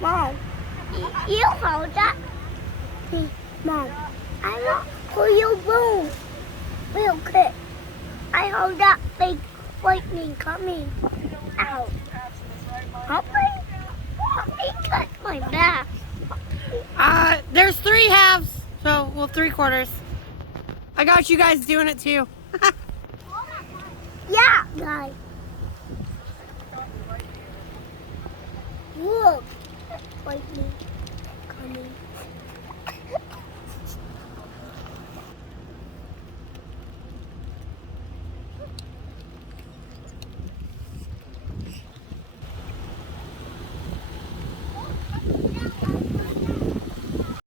Mom, you hold that. Mom, I want for you boom. Real quick. I hold that big lightning coming out. Help me cut my back. There's 3 halves, so well 3/4. I got you guys doing it too. Yeah, guys. Look, lightning coming.